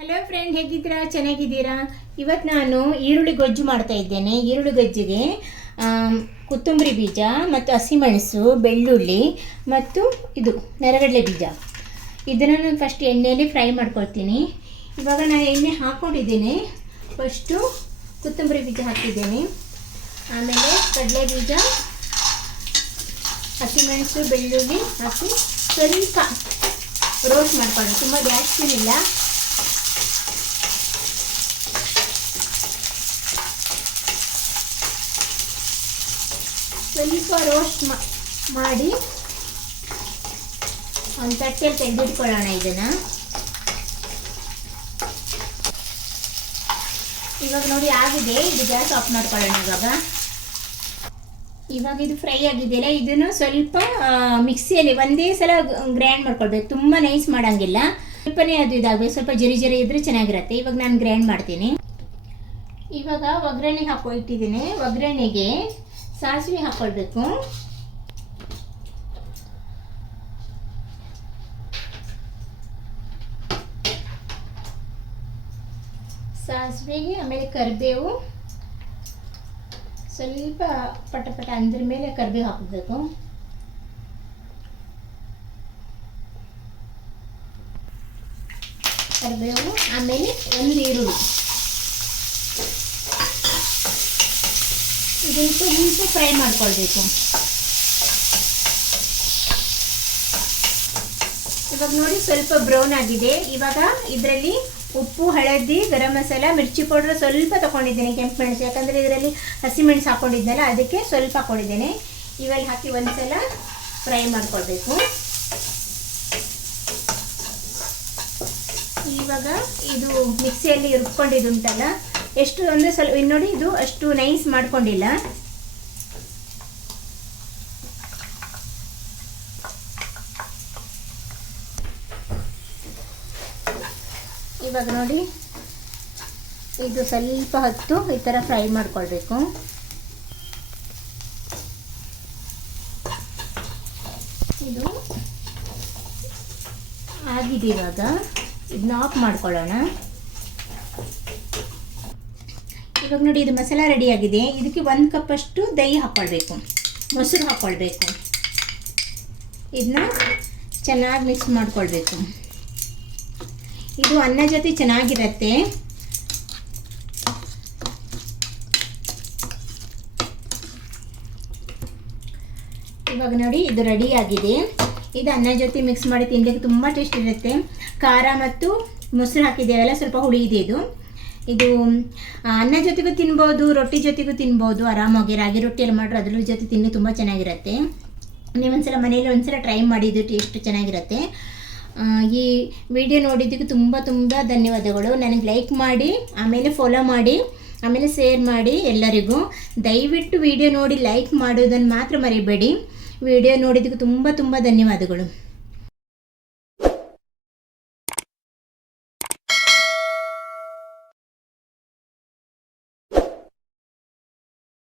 Hello friend, ಹೇಗಿದ್ದೀರಾ? ಚೆನ್ನಾಗಿದ್ದೀರಾ? ಇವತ್ತು ನಾನು ಈರುಳ್ಳಿ ಗೊಜ್ಜು ಮಾಡ್ತಾ ಇದ್ದೇನೆ. ಈರುಳ್ಳಿ ಗೊಜ್ಜಿಗೆ ಕೊತ್ತಂಬರಿ ಬೀಜ ಮತ್ತು ಹಸಿಮೆಣಸು, ಬೆಳ್ಳುಳ್ಳಿ ಮತ್ತು ಇದು ನೆರಗಡಲೆ ಬೀಜ, ಇದನ್ನು ನಾನು ಫಸ್ಟ್ ಎಣ್ಣೆಯಲ್ಲಿ ಫ್ರೈ ಮಾಡ್ಕೊಳ್ತೀನಿ. ಇವಾಗ ನಾನು ಎಣ್ಣೆ ಹಾಕ್ಕೊಂಡಿದ್ದೇನೆ. ಫಸ್ಟು ಕೊತ್ತಂಬರಿ ಬೀಜ ಹಾಕಿದ್ದೇನೆ, ಆಮೇಲೆ ಕಡಲೆ ಬೀಜ, ಹಸಿಮೆಣಸು, ಬೆಳ್ಳುಳ್ಳಿ ಹಾಕಿ ಸ್ವಲ್ಪ ರೋಸ್ಟ್ ಮಾಡ್ಕೊಳ್ಳಿ. ತುಂಬ ಜಾಸ್ತಿ ಇಲ್ಲ. ಸ್ವಲ್ಪ ರೋಸ್ಟ್ ಮಾಡಿ ಒಂದು ತಟ್ಟೆಯಲ್ಲಿ ತೆಗೆದಿಟ್ಕೊಳ್ಳೋಣ. ಇದನ್ನು ಇವಾಗ ನೋಡಿ ಆಗಿದೆ. ಇದು ಗ್ಯಾಸ್ ಆಫ್ ಮಾಡ್ಕೊಳ್ಳೋಣ. ಇವಾಗ ಇದು ಫ್ರೈ ಆಗಿದೆಯಲ್ಲ, ಇದನ್ನು ಸ್ವಲ್ಪ ಮಿಕ್ಸಿಯಲ್ಲಿ ಒಂದೇ ಸಲ ಗ್ರೈಂಡ್ ಮಾಡ್ಕೊಳ್ಬೇಕು. ತುಂಬ ನೈಸ್ ಮಾಡೋಂಗಿಲ್ಲ, ಸ್ವಲ್ಪನೇ ಅದು ಇದಾಗಬೇಕು. ಸ್ವಲ್ಪ ಜರಿ ಜರಿ ಇದ್ರೆ ಚೆನ್ನಾಗಿರುತ್ತೆ. ಇವಾಗ ನಾನು ಗ್ರೈಂಡ್ ಮಾಡ್ತೀನಿ. ಇವಾಗ ಒಗ್ಗರಣೆಗೆ ಇಟ್ಟಿದ್ದೀನಿ. ಒಗ್ಗರಣೆಗೆ ಸಾಸಿವೆ ಹಾಕ್ಕೊಳ್ಬೇಕು. ಸಾಸಿವೆಗೆ ಆಮೇಲೆ ಕರಿಬೇವು, ಸ್ವಲ್ಪ ಪಟ ಅಂದ್ರ ಮೇಲೆ ಕರಿಬೇವು ಹಾಕಬೇಕು. ಕರಿಬೇವು ಆಮೇಲೆ ಒಂದು ಈರುಳ್ಳಿ, ಇದನ್ನು ಸ್ವಲ್ಪ ಫ್ರೈ ಮಾಡ್ಕೊಳ್ಬೇಕು. ಇವಾಗ ನೋಡಿ ಸ್ವಲ್ಪ ಬ್ರೌನ್ ಆಗಿದೆ. ಇವಾಗ ಇದರಲ್ಲಿ ಉಪ್ಪು, ಹಳದಿ, ಗರಂ ಮಸಾಲ, ಮಿರ್ಚಿ ಪೌಡರ್ ಸ್ವಲ್ಪ ತಗೊಂಡಿದ್ದೇನೆ, ಕೆಂಪು ಮೆಣಸು, ಯಾಕಂದರೆ ಇದರಲ್ಲಿ ಹಸಿಮೆಣಸು ಹಾಕ್ಕೊಂಡಿದ್ದೆನಲ್ಲ ಅದಕ್ಕೆ ಸ್ವಲ್ಪ ಹಾಕ್ಕೊಂಡಿದ್ದೇನೆ. ಇವೆಲ್ಲ ಹಾಕಿ ಒಂದ್ಸಲ ಫ್ರೈ ಮಾಡ್ಕೊಳ್ಬೇಕು. ಇವಾಗ ಇದು ಮಿಕ್ಸಿಯಲ್ಲಿ ರುಬ್ಕೊಂಡಿದ್ದುಂಟಲ್ಲ, ಎಷ್ಟು ಅಂದರೆ ಸ್ವಲ್ಪ ನೋಡಿ, ಇದು ಅಷ್ಟು ನೈಸ್ ಮಾಡ್ಕೊಂಡಿಲ್ಲ. ಇವಾಗ ನೋಡಿ ಇದು ಸ್ವಲ್ಪ ಹೊತ್ತು ಈ ಥರ ಫ್ರೈ ಮಾಡ್ಕೊಳ್ಬೇಕು. ಇದು ಆಗಿದೆ. ಇವಾಗ ಇದನ್ನ ಆಫ್ ಮಾಡ್ಕೊಳ್ಳೋಣ. ಇವಾಗ ನೋಡಿ ಇದು ಮಸಾಲ ರೆಡಿಯಾಗಿದೆ. ಇದಕ್ಕೆ 1 ಕಪ್ಪಷ್ಟು ದಹಿ ಹಾಕ್ಕೊಳ್ಬೇಕು, ಮೊಸರು ಹಾಕ್ಕೊಳ್ಬೇಕು. ಇದನ್ನ ಚೆನ್ನಾಗಿ ಮಿಕ್ಸ್ ಮಾಡ್ಕೊಳ್ಬೇಕು. ಇದು ಅನ್ನ ಜೊತೆ ಚೆನ್ನಾಗಿರುತ್ತೆ. ಇವಾಗ ನೋಡಿ ಇದು ರೆಡಿಯಾಗಿದೆ. ಇದು ಅನ್ನ ಜೊತೆ ಮಿಕ್ಸ್ ಮಾಡಿ ತಿನ್ನಲಿಕ್ಕೆ ತುಂಬ ಟೇಸ್ಟ್ ಇರುತ್ತೆ. ಖಾರ ಮತ್ತು ಮೊಸರು ಹಾಕಿದ್ದೇವಲ್ಲ, ಸ್ವಲ್ಪ ಹುಳಿ ಇದೆ. ಇದು ಅನ್ನ ಜೊತೆಗೂ ತಿನ್ಬೋದು, ರೊಟ್ಟಿ ಜೊತೆಗೂ ತಿನ್ಬೋದು ಆರಾಮಾಗಿ. ರಾಗಿ ರೊಟ್ಟಿಯಲ್ಲಿ ಮಾಡ್ರೆ ಅದ್ರ ಜೊತೆ ತಿನ್ನಲಿ ತುಂಬ ಚೆನ್ನಾಗಿರುತ್ತೆ. ನೀವೊಂದ್ಸಲ ಮನೆಯಲ್ಲಿ ಒಂದ್ಸಲ ಟ್ರೈ ಮಾಡಿದ್ದು, ಟೇಸ್ಟ್ ಚೆನ್ನಾಗಿರುತ್ತೆ. ಈ ವಿಡಿಯೋ ನೋಡಿದ್ದಕ್ಕೆ ತುಂಬ ಧನ್ಯವಾದಗಳು. ನನಗೆ ಲೈಕ್ ಮಾಡಿ, ಆಮೇಲೆ ಫಾಲೋ ಮಾಡಿ, ಆಮೇಲೆ ಶೇರ್ ಮಾಡಿ ಎಲ್ಲರಿಗೂ. ದಯವಿಟ್ಟು ವಿಡಿಯೋ ನೋಡಿ ಲೈಕ್ ಮಾಡೋದನ್ನು ಮಾತ್ರ ಮರಿಬೇಡಿ. ವಿಡಿಯೋ ನೋಡಿದ್ದಕ್ಕೆ ತುಂಬ ಧನ್ಯವಾದಗಳು.